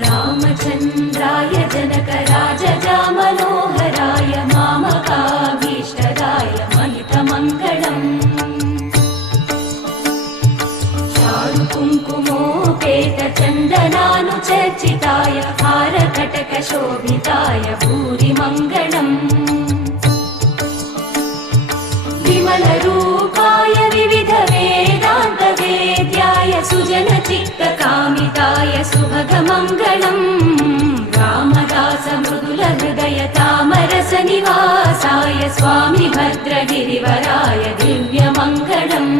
रामचन्द्राय जनकराजजामनोहराय मामकाभीष्टदाय महितमङ्गलम् चारुकुङ्कुमोपेतचन्दनानुचर्चिताय हारकटकशोभिताय भूरिमङ्गलम् विमलरूपाय विविधवेदान्तवेद्याय सुजनचित्तकामिताय सुभगमङ्गलम् Ramdas मृदुलहृदय तामरसनिवासाय Swami भद्रगिरिवराय दिव्यमङ्गलम्